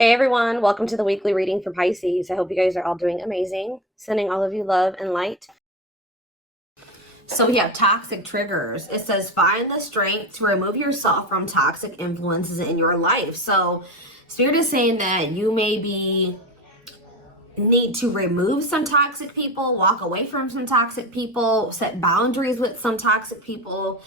Hey everyone, welcome to the weekly reading for Pisces. I hope you guys are all doing amazing. Sending all of you love and light. So we have toxic triggers. It says find the strength to remove yourself from toxic influences in your life. So Spirit is saying that you maybe need to remove some toxic people, walk away from some toxic people, set boundaries with some toxic people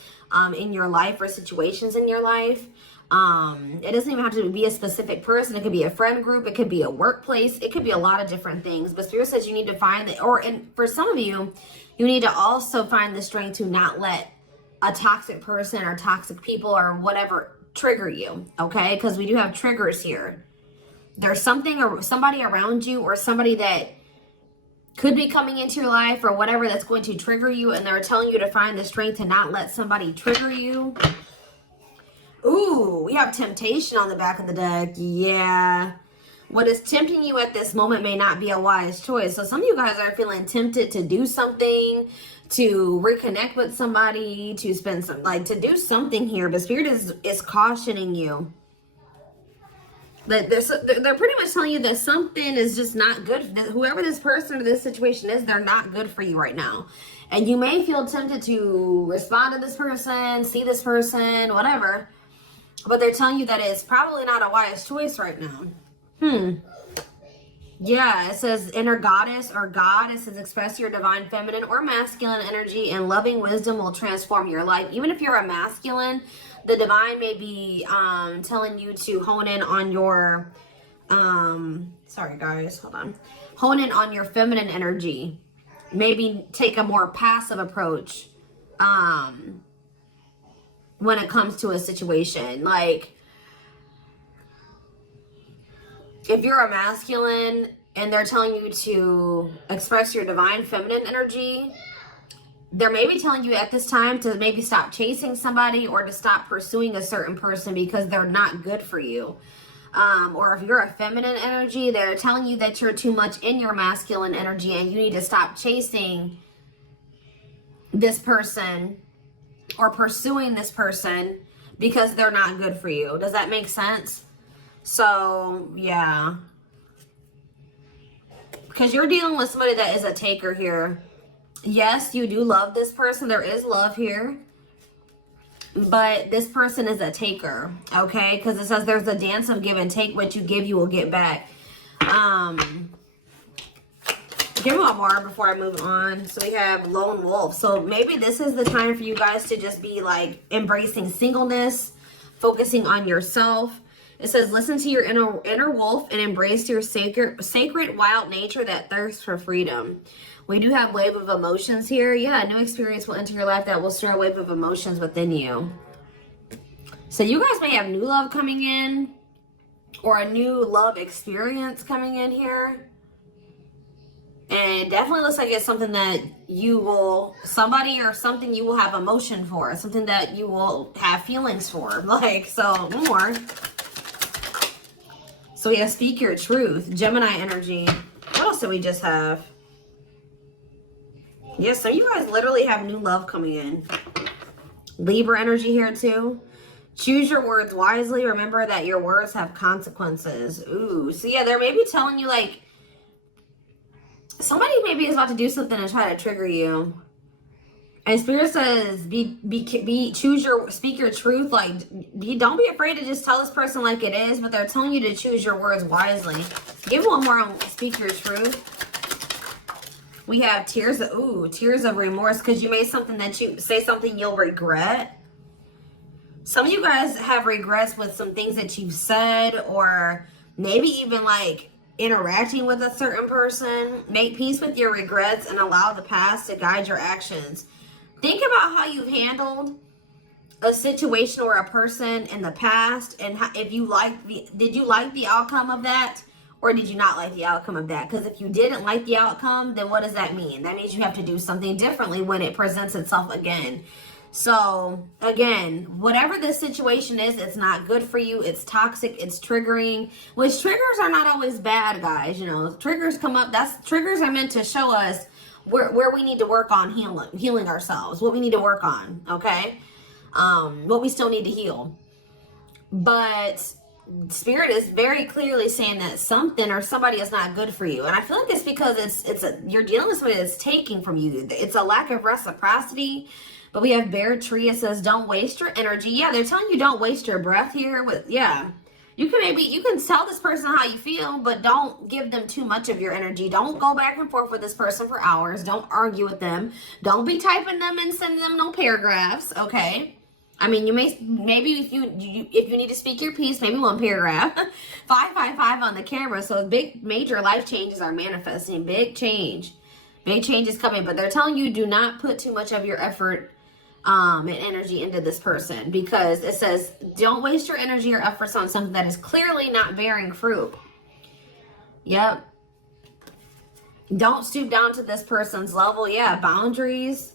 in your life or situations in your life. It doesn't even have to be a specific person. It could be a friend group. It could be a workplace. It could be a lot of different things. But Spirit says you need to find that, and for some of you, you need to also find the strength to not let a toxic person or toxic people or whatever trigger you. Okay, because we do have triggers here. There's something or somebody around you or somebody that could be coming into your life or whatever that's going to trigger you, and they're telling you to find the strength to not let somebody trigger you. Ooh, we have temptation on the back of the deck. Yeah. What is tempting you at this moment may not be a wise choice. So some of you guys are feeling tempted to do something, to reconnect with somebody, to spend some, to do something here. But Spirit is cautioning you. They're pretty much telling you that something is just not good. Whoever this person or this situation is, they're not good for you right now. And you may feel tempted to respond to this person, see this person, whatever. But they're telling you that it's probably not a wise choice right now. Yeah, it says inner goddess or God. It says express your divine feminine or masculine energy, and loving wisdom will transform your life. Even if you're a masculine, the divine may be telling you to hone in on your sorry guys, hold on. Hone in on your feminine energy. Maybe take a more passive approach when it comes to a situation. Like, if you're a masculine and they're telling you to express your divine feminine energy, they're maybe telling you at this time to maybe stop chasing somebody or to stop pursuing a certain person because they're not good for you. Or if you're a feminine energy, they're telling you that you're too much in your masculine energy and you need to stop chasing this person or pursuing this person because they're not good for you. Does that make sense? So, yeah. Because you're dealing with somebody that is a taker here. Yes, you do love this person. There is love here. But this person is a taker, okay? Because it says there's a dance of give and take. What you give, you will get back. Give me one more before I move on. So we have lone wolf. So maybe this is the time for you guys to just be like embracing singleness, focusing on yourself. It says listen to your inner wolf and embrace your sacred wild nature that thirsts for freedom. We do have wave of emotions here. Yeah, a new experience will enter your life that will stir a wave of emotions within you. So you guys may have new love coming in or a new love experience coming in here. And it definitely looks like it's something that you will, somebody or something you will have emotion for. Something that you will have feelings for. Like, so more. So we have speak your truth. Gemini energy. What else do we just have? Yes, so you guys literally have new love coming in. Libra energy here too. Choose your words wisely. Remember that your words have consequences. Ooh, so yeah, they're maybe telling you like, somebody maybe is about to do something and try to trigger you. And Spirit says, speak your truth. Like, don't be afraid to just tell this person like it is, but they're telling you to choose your words wisely. Give one more on speak your truth. We have tears of remorse, because you made something that you say something you'll regret. Some of you guys have regrets with some things that you've said, or maybe even like interacting with a certain person. Make peace with your regrets and allow the past to guide your actions. Think about how you've handled a situation or a person in the past, and if you did you like the outcome of that, or did you not like the outcome of that? Because if you didn't like the outcome, then what does that mean? That means you have to do something differently when it presents itself again. So again, whatever this situation is, it's not good for you. It's toxic. It's triggering, which triggers are not always bad, guys. You know, triggers come up. Triggers are meant to show us where we need to work on healing ourselves, what we need to work on. Okay. What we still need to heal. But Spirit is very clearly saying that something or somebody is not good for you. And I feel like it's because you're dealing with somebody that's taking from you. It's a lack of reciprocity. But we have Bear Tree. It says, don't waste your energy. Yeah, they're telling you don't waste your breath here. You can tell this person how you feel, but don't give them too much of your energy. Don't go back and forth with this person for hours. Don't argue with them. Don't be typing them and sending them no paragraphs, okay? I mean, maybe if you need to speak your piece, maybe one paragraph. 555 on the camera. So big, major life changes are manifesting. Big change is coming. But they're telling you do not put too much of your effort and energy into this person, because it says don't waste your energy or efforts on something that is clearly not bearing fruit. Yep. Don't stoop down to this person's level. Yeah, boundaries.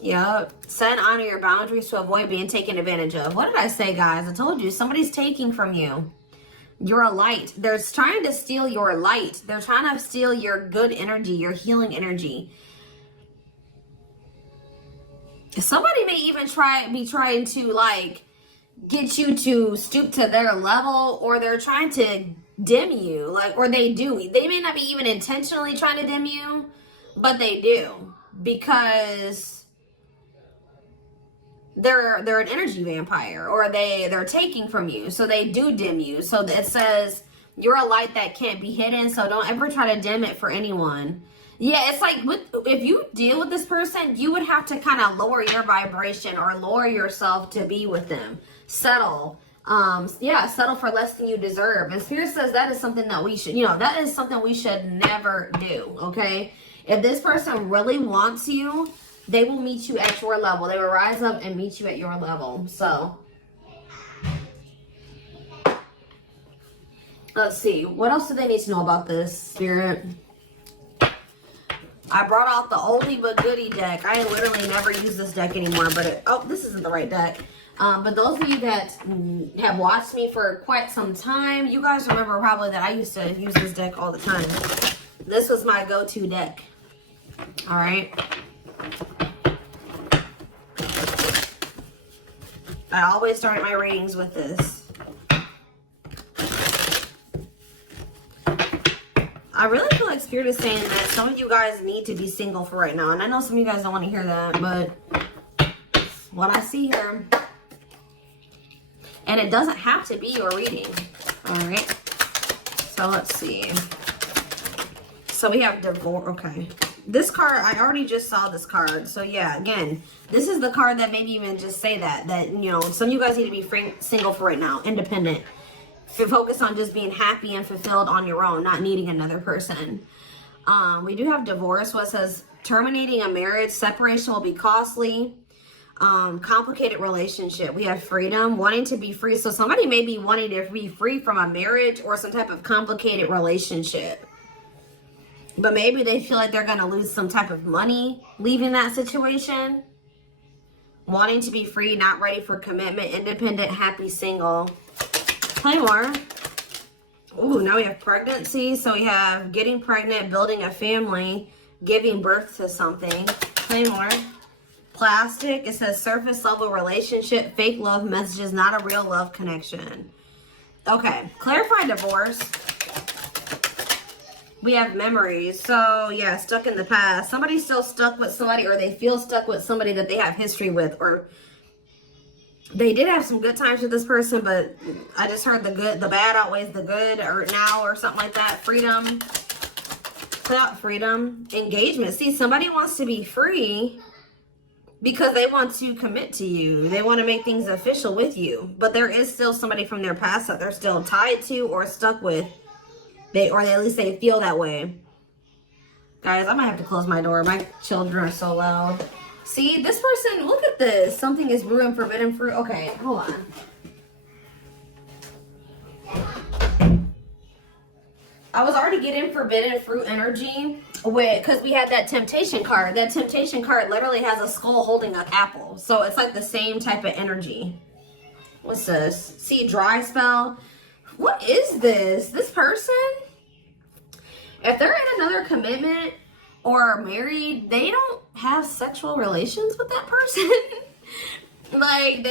Yep. Set and honor your boundaries to avoid being taken advantage of. What did I say, guys? I told you somebody's taking from you. You're a light. They're trying to steal your light. They're trying to steal your good energy, your healing energy. Somebody may even be trying to like get you to stoop to their level, or they're trying to dim you, or they do. They may not be even intentionally trying to dim you, but they do, because they're an energy vampire, or they're taking from you, so they do dim you. So it says you're a light that can't be hidden, so don't ever try to dim it for anyone. Yeah, it's like if you deal with this person, you would have to kind of lower your vibration or lower yourself to be with them. Settle. Settle for less than you deserve. And Spirit says that is something that we should, that is something we should never do, okay? If this person really wants you, they will meet you at your level. They will rise up and meet you at your level. So, let's see. What else do they need to know about this, Spirit? I brought out the oldie but goodie deck. I literally never use this deck anymore, but this isn't the right deck. But those of you that have watched me for quite some time, you guys remember probably that I used to use this deck all the time. This was my go-to deck. All right. I always start my readings with this. I really feel like Spirit is saying that some of you guys need to be single for right now. And I know some of you guys don't want to hear that, but what I see here. And it doesn't have to be your reading. All right. So let's see. So we have divorce. Okay. This card, I already just saw this card. So yeah, again, this is the card that maybe even just say that some of you guys need to be single for right now, independent. Focus on just being happy and fulfilled on your own, not needing another person. We do have divorce. What says terminating a marriage, separation will be costly. Complicated relationship. We have freedom, wanting to be free. So somebody may be wanting to be free from a marriage or some type of complicated relationship. But maybe they feel like they're going to lose some type of money leaving that situation. Wanting to be free, not ready for commitment, independent, happy, single. Play more. Ooh, now we have pregnancy. So we have getting pregnant, building a family, giving birth to something. Play more. Plastic. It says surface level relationship, fake love messages, not a real love connection. Okay. Clarify divorce. We have memories. So yeah, stuck in the past. Somebody's still stuck with somebody, or they feel stuck with somebody that they have history with, or they did have some good times with this person, but I just heard the bad outweighs the good, or now, or something like that. Freedom. Without freedom. Engagement. See, somebody wants to be free because they want to commit to you. They want to make things official with you. But there is still somebody from their past that they're still tied to or stuck with. Or at least they feel that way. Guys, I might have to close my door. My children are so loud. See, this person, look at this. Something is brewing forbidden fruit. Okay, hold on. I was already getting forbidden fruit energy because we had that temptation card. That temptation card literally has a skull holding an apple. So it's like the same type of energy. What's this? See, dry spell. What is this? This person, if they're in another commitment or married, they don't have sexual relations with that person. Like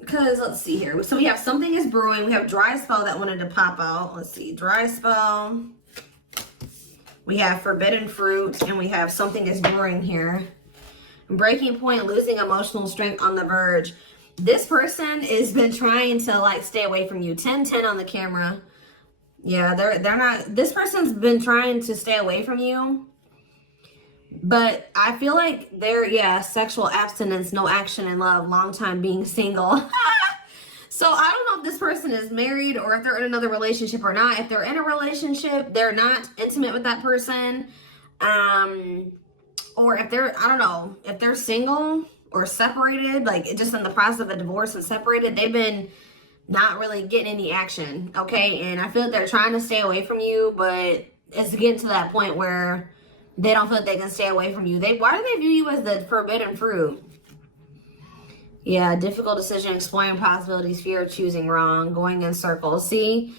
Because let's see here. So we have something is brewing. We have dry spell that wanted to pop out. Let's see. Dry spell. We have forbidden fruit. And we have something is brewing here. Breaking point, losing emotional strength, on the verge. This person has been trying to like stay away from you. 10-10 on the camera. Yeah, they're not. This person's been trying to stay away from you. But I feel like they're, sexual abstinence, no action in love, long time being single. So I don't know if this person is married or if they're in another relationship or not. If they're in a relationship, they're not intimate with that person. Or if they're, I don't know, if they're single or separated, like just in the process of a divorce and separated, they've been not really getting any action, okay? And I feel like they're trying to stay away from you, but it's getting to that point where they don't feel like they can stay away from you. Why do they view you as the forbidden fruit? Yeah, difficult decision, exploring possibilities, fear of choosing wrong, going in circles. See,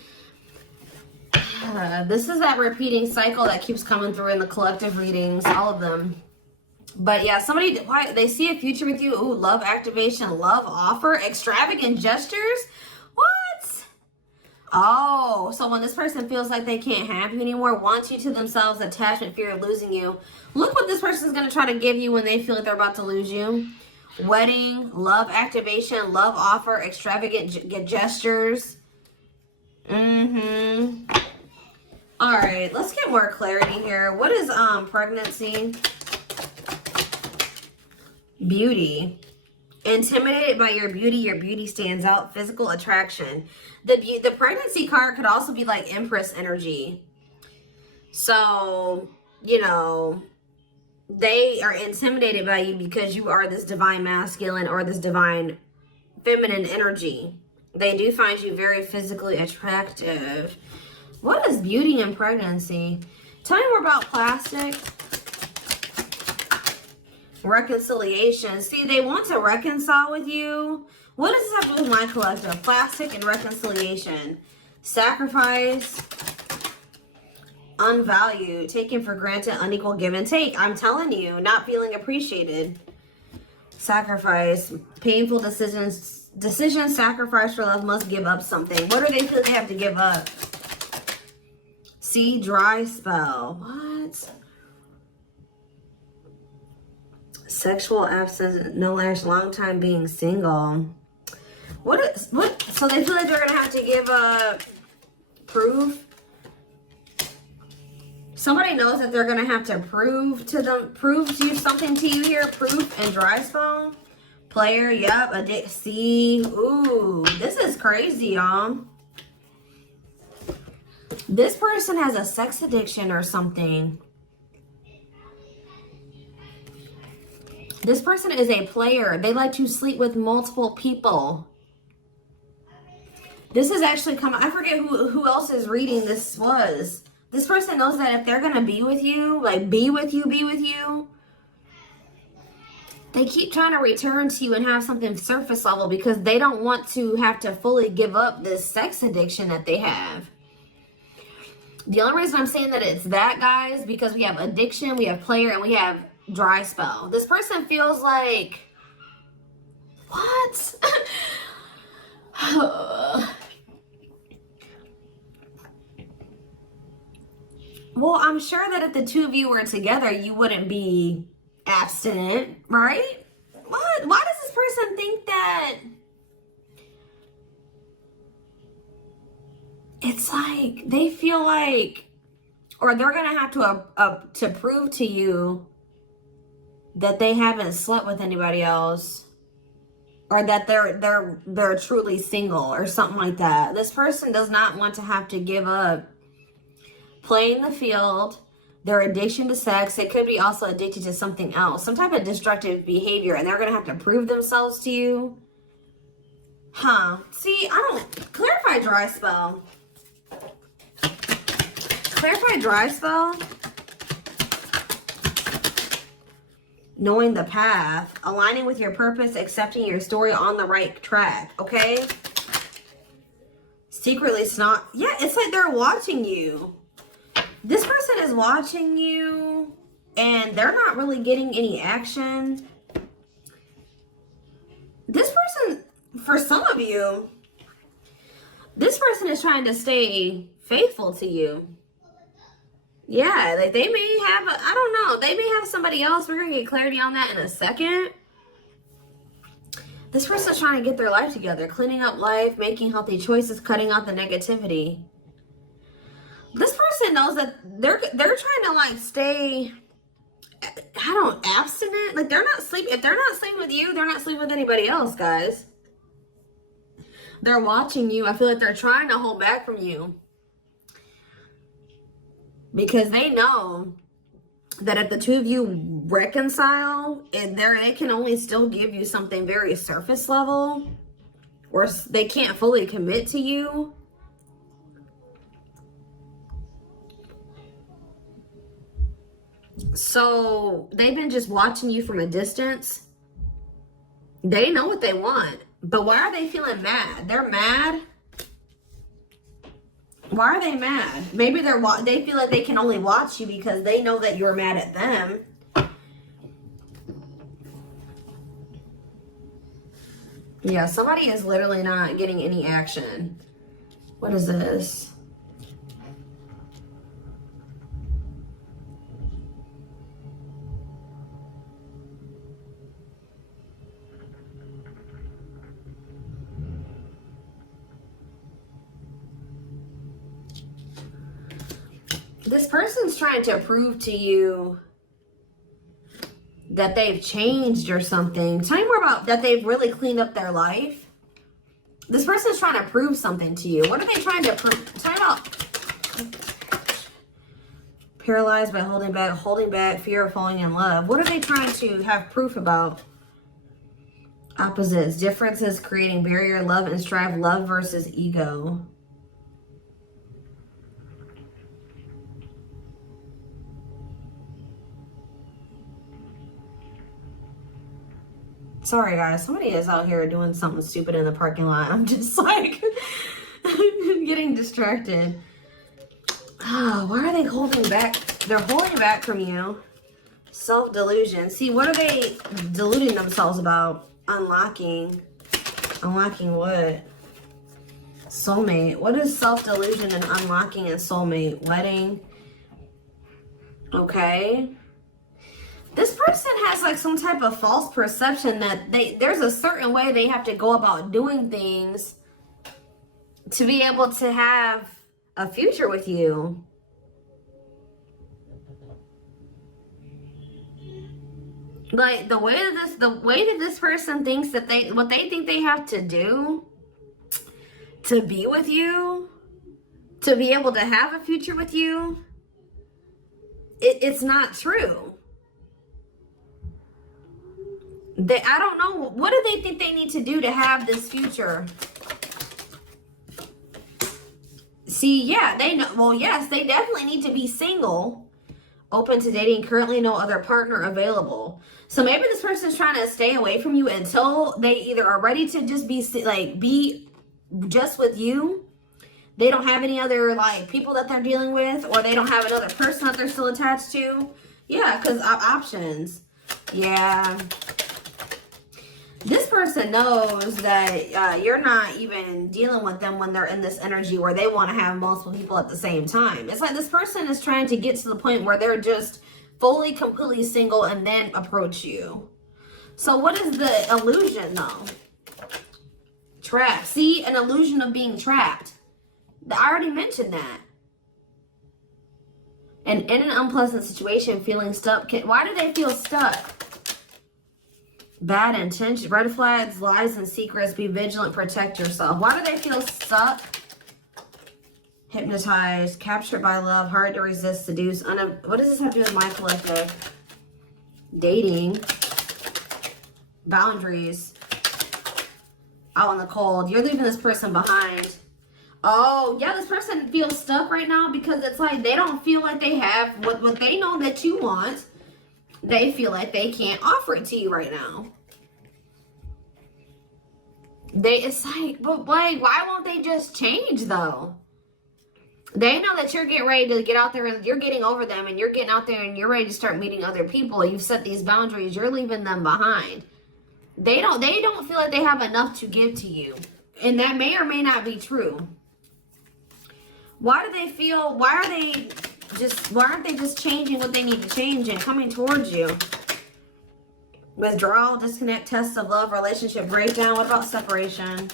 this is that repeating cycle that keeps coming through in the collective readings, all of them. But yeah, they see a future with you. Ooh, love activation, love offer, extravagant gestures. What? Oh, so when this person feels like they can't have you anymore, wants you to themselves, attachment, fear of losing you. Look what this person is going to try to give you when they feel like they're about to lose you. Wedding, love activation, love offer, extravagant gestures. All right, let's get more clarity here. What is pregnancy? Beauty. Intimidated by your beauty stands out. Physical attraction. The pregnancy card could also be like Empress energy. So, you know, they are intimidated by you because you are this divine masculine or this divine feminine energy. They do find you very physically attractive. What is beauty and pregnancy? Tell me more about plastic. Reconciliation. See, they want to reconcile with you. What does this have to do with my collective? Plastic and reconciliation. Sacrifice. Unvalued. Taken for granted. Unequal give and take. I'm telling you, not feeling appreciated. Sacrifice. Painful decisions. Decisions. Sacrifice for love. Must give up something. What do they feel they have to give up? See, dry spell. What? Sexual absence, no ash, long time being single. What? So they feel like they're gonna have to give proof. Somebody knows that they're gonna have to prove to you something to you here. Proof and dry spell. Player, yep. See, ooh, this is crazy, y'all. This person has a sex addiction or something. This person is a player. They like to sleep with multiple people. This is actually coming. I forget who else's reading this was. This person knows that if they're going to be with you, like be with you, they keep trying to return to you and have something surface level because they don't want to have to fully give up this sex addiction that they have. The only reason I'm saying that it's that, guys, because we have addiction, we have player, and we have dry spell. This person feels like, what? Well, I'm sure that if the two of you were together, you wouldn't be abstinent, right? What? Why does this person think that? It's like they feel like, or they're gonna have to prove to you that they haven't slept with anybody else, or that they're truly single or something like that. This person does not want to have to give up playing the field, their addiction to sex. It could be also addicted to something else, some type of destructive behavior, and they're gonna have to prove themselves to you. See, I don't clarify dry spell. Clarify dry spell. Knowing the path, aligning with your purpose, accepting your story, on the right track, okay? Secretly snot. Yeah, it's like they're watching you. This person is watching you and they're not really getting any action. This person for some of you, this person is trying to stay faithful to you. Yeah, like they may have, I don't know, they may have somebody else. We're going to get clarity on that in a second. This person's trying to get their life together, cleaning up life, making healthy choices, cutting out the negativity. This person knows that they're trying to like stay, abstinent. Like they're not sleeping. If they're not sleeping with you, they're not sleeping with anybody else, guys. They're watching you. I feel like they're trying to hold back from you. Because they know that if the two of you reconcile, and they can only still give you something very surface level, or they can't fully commit to you. So they've been just watching you from a distance. They know what they want, but why are they feeling mad? They're mad. Why are they mad? Maybe they feel like they can only watch you because they know that you're mad at them. Yeah, somebody is literally not getting any action. What is this? This person's trying to prove to you that they've changed or something. Tell me more about that. They've really cleaned up their life. This person's trying to prove something to you. What are they trying to prove? Tell me about paralyzed by holding back, fear of falling in love. What are they trying to have proof about? Opposites, differences, creating barrier, love and strive, love versus ego. Sorry, guys. Somebody is out here doing something stupid in the parking lot. I'm just like getting distracted. Oh, why are they holding back? They're holding back from you. Self-delusion. See, what are they deluding themselves about? Unlocking. Unlocking what? Soulmate. What is self-delusion and unlocking a soulmate? Wedding. Okay. This person has like some type of false perception that there's a certain way they have to go about doing things to be able to have a future with you. Like the way that this person thinks that what they think they have to do to be with you, to be able to have a future with you, it's not true. I don't know. What do they think they need to do to have this future? See, yeah, they know. Well, yes, they definitely need to be single, open to dating, currently no other partner available. So maybe this person is trying to stay away from you until they either are ready to just be just with you. They don't have any other like people that they're dealing with, or they don't have another person that they're still attached to. Yeah, because options. Yeah. This person knows that you're not even dealing with them when they're in this energy where they want to have multiple people at the same time. It's like this person is trying to get to the point where they're just fully, completely single and then approach you. So what is the illusion though? Trapped. See, an illusion of being trapped. I already mentioned that. And in an unpleasant situation, feeling stuck. Why do they feel stuck? Bad intention, red flags, lies, and secrets. Be vigilant, protect yourself. Why do they feel stuck? Hypnotized, captured by love, hard to resist, seduce. What does this have to do with my collective? Dating. Boundaries. Out in the cold. You're leaving this person behind. Oh, yeah, this person feels stuck right now because it's like they don't feel like they have what they know that you want. They feel like they can't offer it to you right now. It's like, but like, why won't they just change though? They know that you're getting ready to get out there and you're getting over them and you're getting out there and you're ready to start meeting other people. You've set these boundaries. You're leaving them behind. They don't feel like they have enough to give to you. And that may or may not be true. Why do they feel, why aren't they just changing what they need to change and coming towards you? Withdrawal, disconnect, test of love, relationship breakdown. What about separation?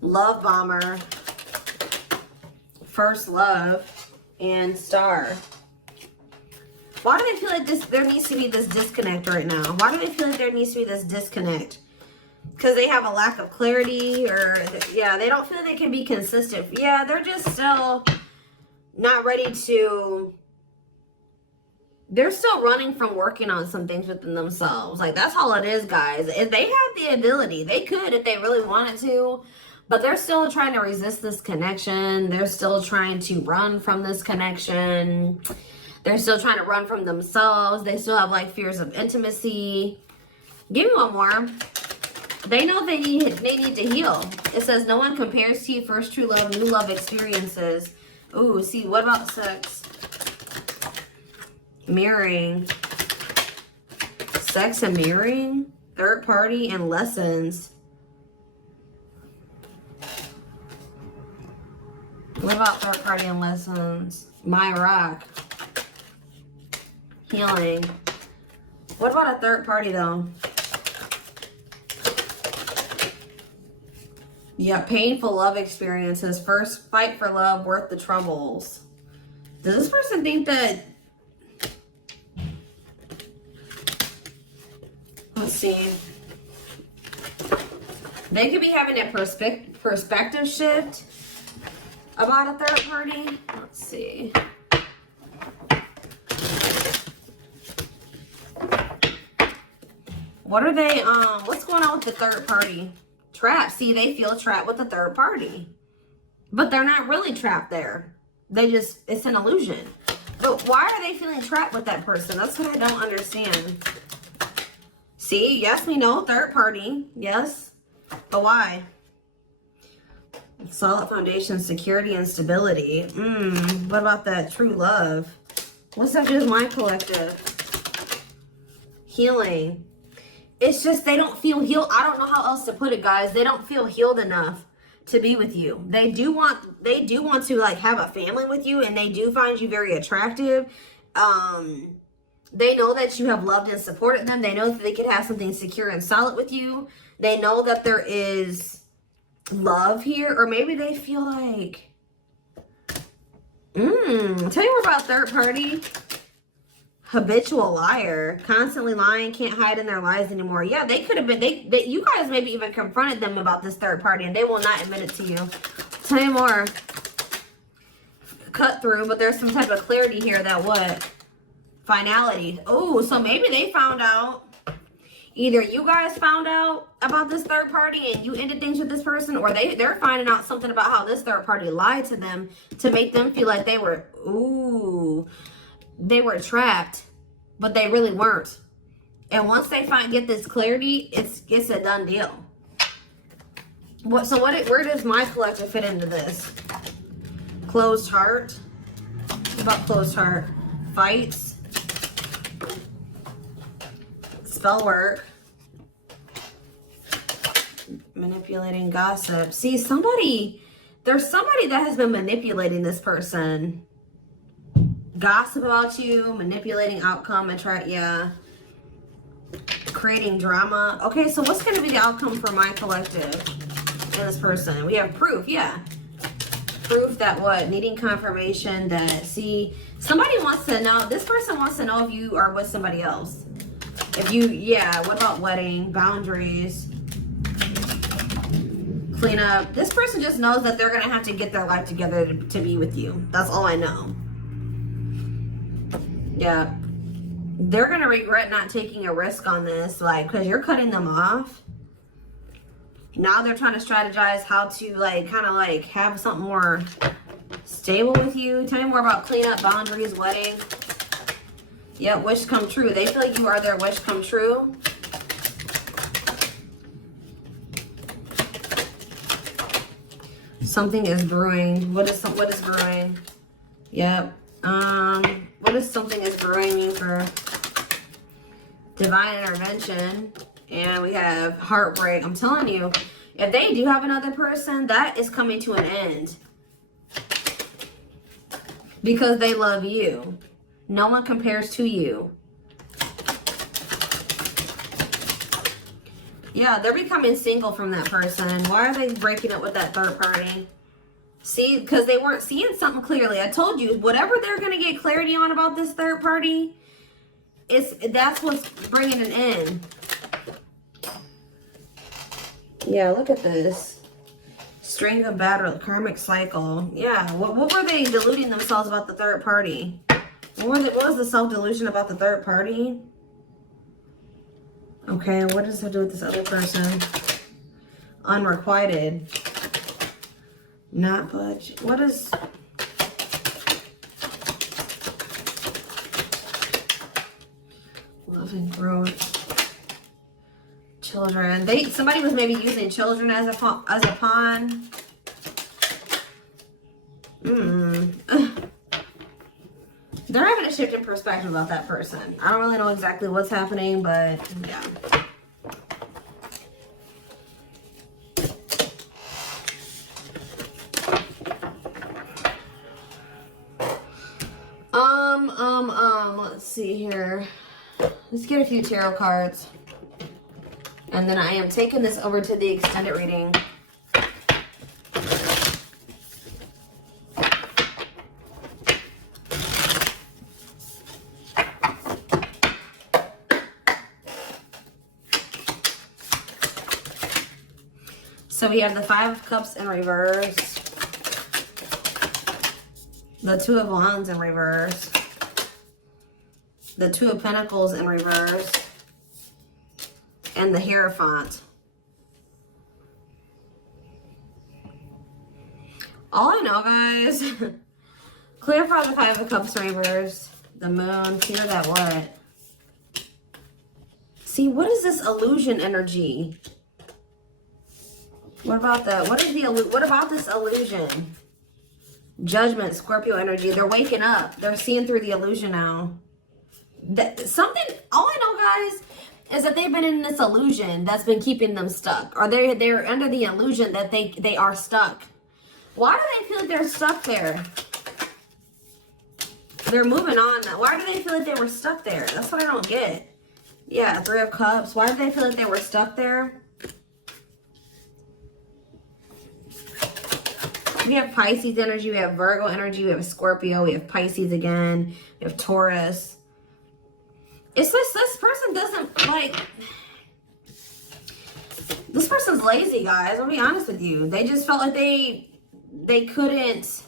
Love bomber, first love, and star. Why do they feel like there needs to be this disconnect right now? Why do they feel like there needs to be this disconnect? Because they have a lack of clarity, or yeah, they don't feel they can be consistent. Yeah, they're just still not ready to, they're still running from working on some things within themselves. Like, that's all it is, guys. If they have the ability, they could if they really wanted to, but they're still trying to resist this connection. They're still trying to run from this connection. They're still trying to run from themselves. They still have like fears of intimacy. Give me one more. They know they need to heal. It says no one compares to you. First true love, new love experiences. Ooh, see, what about sex? Mirroring. Sex and mirroring. Third party and lessons. What about third party and lessons? My rock. Healing. What about a third party though? Yeah, painful love experiences. First fight for love, worth the troubles. Does this person think that... Let's see. They could be having a perspective shift about a third party. Let's see. What are they, what's going on with the third party? Trapped. See, they feel trapped with the third party. But they're not really trapped there. They just, it's an illusion. But why are they feeling trapped with that person? That's what I don't understand. See, yes, we know, third party. Yes. But why? Solid foundation, security, and stability. What about that true love? What's that do with my collective? Healing. It's just they don't feel healed. I don't know how else to put it, guys. They don't feel healed enough to be with you. They do want to like have a family with you, and they do find you very attractive. They know that you have loved and supported them. They know that they could have something secure and solid with you. They know that there is love here, or maybe they feel like tell you more about third party. Habitual liar, constantly lying, can't hide in their lies anymore. Yeah, they could have been, you guys maybe even confronted them about this third party, and they will not admit it to you. Tell you more. Cut through, but there's some type of clarity here that what? Finality. Oh, so maybe they found out. Either you guys found out about this third party and you ended things with this person, or they're finding out something about how this third party lied to them to make them feel like they were, they were trapped, but they really weren't. And once they get this clarity, it's a done deal. Where does my collective fit into this? Closed heart. What about closed heart? Fights. Spell work. Manipulating, gossip. See, there's somebody that has been manipulating this person. Gossip about you, manipulating outcome, creating drama. Okay, so what's going to be the outcome for my collective and this person? We have proof, yeah. Proof that what? Needing confirmation that, see, somebody wants to know, this person wants to know if you are with somebody else. If you, what about wedding, boundaries, clean up. This person just knows that they're going to have to get their life together to be with you. That's all I know. Yeah, they're gonna regret not taking a risk on this, like, because you're cutting them off. Now they're trying to strategize how to like kind of like have something more stable with you. Tell me more about cleanup, boundaries, wedding. Yeah, wish come true. They feel like you are their wish come true. Something is brewing. What is brewing? Yep. What is something is brewing mean for divine intervention? And we have heartbreak. I'm telling you, if they do have another person, that is coming to an end. Because they love you. No one compares to you. Yeah, they're becoming single from that person. Why are they breaking up with that third party? See, because they weren't seeing something clearly. I told you, whatever they're going to get clarity on about this third party, that's what's bringing it in. Yeah, look at this. String of battle, karmic cycle. Yeah, what were they deluding themselves about the third party? What was the self-delusion about the third party? Okay, what does it have to do with this other person? Unrequited. Not budge. What is... Love and growth. Children. Somebody was maybe using children as a pawn. They're having a shift in perspective about that person. I don't really know exactly what's happening, but yeah. Let's see here. Let's get a few tarot cards. And then I am taking this over to the extended reading. So we have the Five of Cups in reverse. The Two of Wands in reverse. The Two of Pentacles in reverse. And the Hierophant. All I know, guys, clarify the Five of Cups reverse. The Moon, clear that what? See, what is this illusion energy? What about that? What about this illusion? Judgment, Scorpio energy. They're waking up. They're seeing through the illusion now. All I know, guys, is that they've been in this illusion that's been keeping them stuck. Or they're under the illusion that they are stuck. Why do they feel like they're stuck there? They're moving on now. Why do they feel like they were stuck there? That's what I don't get. Yeah, Three of Cups. Why do they feel like they were stuck there? We have Pisces energy, we have Virgo energy, we have Scorpio, we have Pisces again, we have Taurus. It's this person doesn't like, this person's lazy, guys. I'll be honest with you. They just felt like they couldn't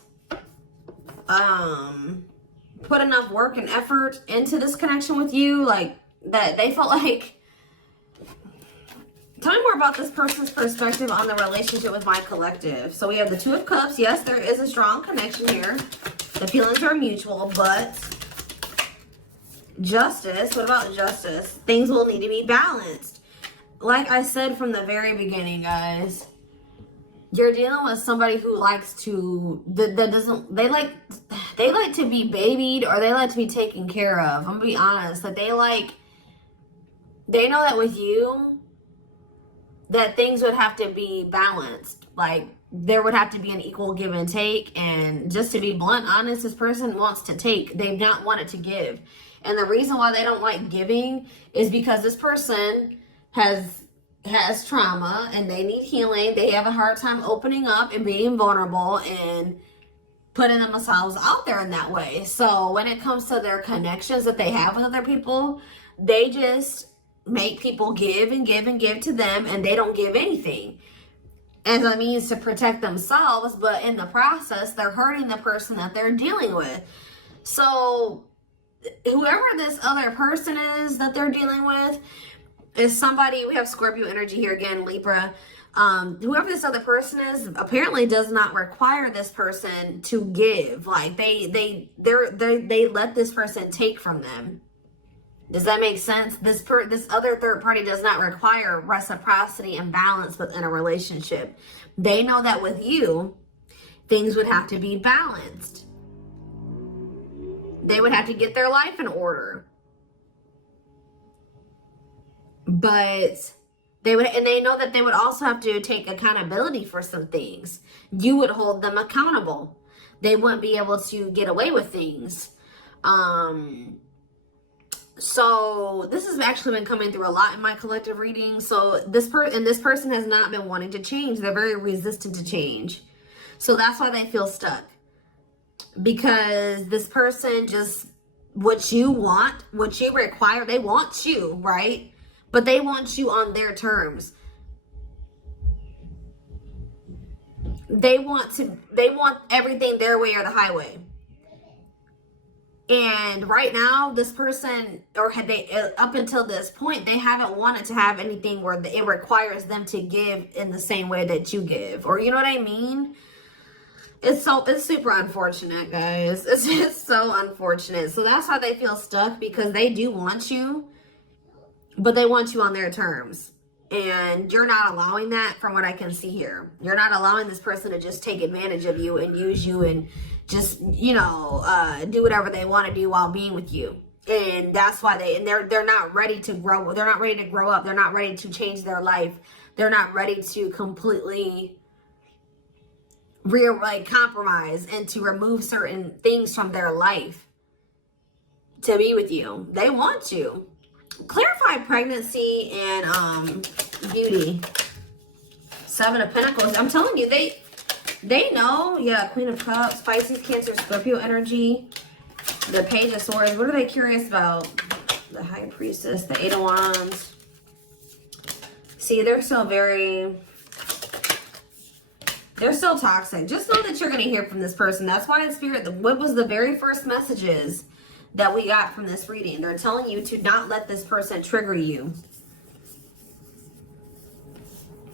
put enough work and effort into this connection with you. Like that they felt like, tell me more about this person's perspective on the relationship with my collective. So we have the Two of Cups. Yes, there is a strong connection here. The feelings are mutual, but Justice. What about Justice? Things will need to be balanced. Like I said from the very beginning, guys, you're dealing with somebody who likes to, they like to be babied, or they like to be taken care of. I'm gonna be honest. Like they know that with you, that things would have to be balanced. Like there would have to be an equal give and take. And just to be blunt, honest, this person wants to take. They've not wanted to give. And the reason why they don't like giving is because this person has trauma and they need healing. They have a hard time opening up and being vulnerable and putting themselves out there in that way. So when it comes to their connections that they have with other people, they just make people give and give and give to them, and they don't give anything as a means to protect themselves, but in the process they're hurting the person that they're dealing with. So whoever this other person is that they're dealing with is somebody, we have Scorpio energy here again, Libra. Whoever this other person is apparently does not require this person to give. Like they let this person take from them. Does that make sense? This other third party does not require reciprocity and balance within a relationship. They know that with you, things would have to be balanced. They would have to get their life in order. But they would, and they know that they would also have to take accountability for some things. You would hold them accountable. They wouldn't be able to get away with things. So this has actually been coming through a lot in my collective reading. So this person has not been wanting to change. They're very resistant to change. So that's why they feel stuck. Because this person just, what you want, what you require, they want you, right? But they want you on their terms. They want everything their way or the highway. And right now, this person, or had they, up until this point, they haven't wanted to have anything where it requires them to give in the same way that you give. Or you know what I mean? It's super unfortunate, guys. It's just so unfortunate. So that's why they feel stuck, because they do want you, but they want you on their terms. And you're not allowing that, from what I can see here. You're not allowing this person to just take advantage of you and use you and just, you know, do whatever they want to do while being with you. And that's why they're not ready to grow. They're not ready to grow up. They're not ready to change their life. They're not ready to completely compromise and to remove certain things from their life to be with you. They want you. Clarify pregnancy and beauty. 7 of Pentacles. I'm telling you, they know. Yeah, Queen of Cups, Pisces, Cancer, Scorpio energy. The Page of Swords. What are they curious about? The High Priestess, the 8 of Wands. See, they're still toxic. Just know that you're going to hear from this person. That's why in Spirit, what was the very first messages that we got from this reading? They're telling you to not let this person trigger you.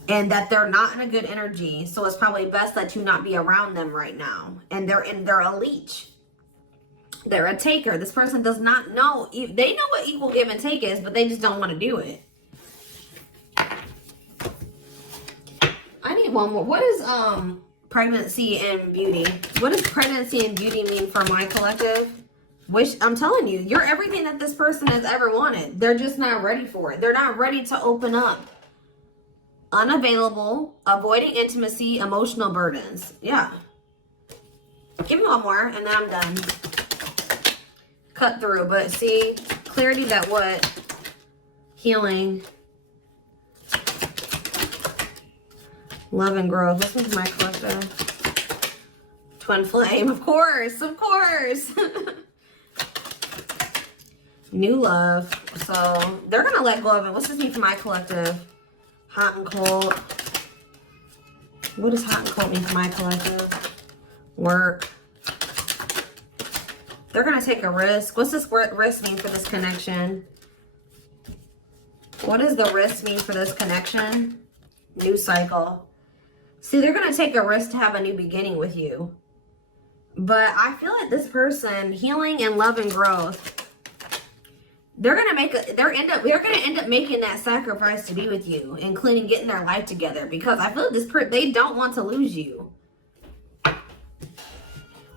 And that they're not in a good energy. So it's probably best that you not be around them right now. And they're a leech. They're a taker. This person does not know. They know what equal give and take is, but they just don't want to do it. I need one more. What is pregnancy and beauty? What does pregnancy and beauty mean for my collective? I'm telling you, you're everything that this person has ever wanted. They're just not ready for it. They're not ready to open up. Unavailable, avoiding intimacy, emotional burdens. Yeah. Give me one more and then I'm done. Cut through, but see, clarity that what? Healing. Love and growth. This one's my collective. Twin flame, of course, of course. New love. So they're gonna let go of it. What's this mean for my collective? Hot and cold. What does hot and cold mean for my collective? Work. They're gonna take a risk. What's this risk mean for this connection? What does the risk mean for this connection? New cycle. See, they're going to take a risk to have a new beginning with you. But I feel like this person, healing and love and growth, they're going to end up making that sacrifice to be with you, including getting their life together, because I feel like they don't want to lose you.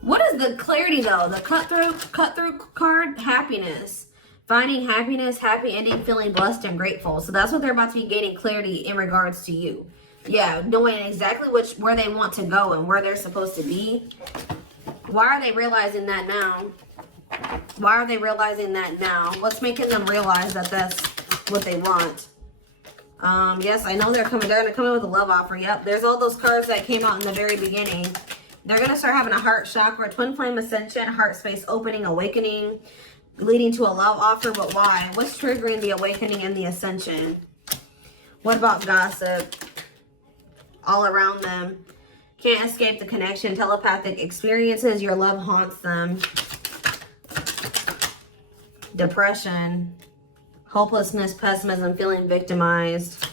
What is the clarity though? The cut through card, happiness. Finding happiness, happy ending, feeling blessed and grateful. So that's what they're about to be gaining clarity in regards to you. Yeah, knowing exactly where they want to go and where they're supposed to be. Why are they realizing that now? Why are they realizing that now? What's making them realize that that's what they want? Yes, I know they're going to come in with a love offer. Yep, there's all those cards that came out in the very beginning. They're going to start having a heart chakra, twin flame ascension, heart space opening, awakening, leading to a love offer. But why? What's triggering the awakening and the ascension? What about gossip? All around them. Can't escape the connection. Telepathic experiences. Your love haunts them. Depression. Hopelessness, pessimism, feeling victimized.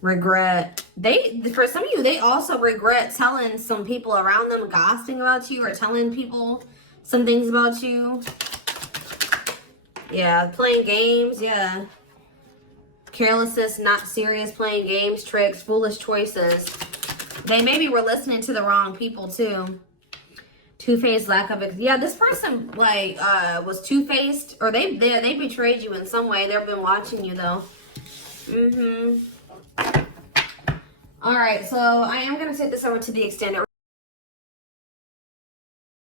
Regret. For some of you, they also regret telling some people around them, gossiping about you or telling people some things about you. Yeah, playing games. Yeah. Carelessness, not serious, playing games, tricks, foolish choices. They maybe were listening to the wrong people too. Two-faced, lack of, yeah, this person, like, was two-faced, or they betrayed you in some way. They've been watching you, though. All right, so I am going to take this over to the extended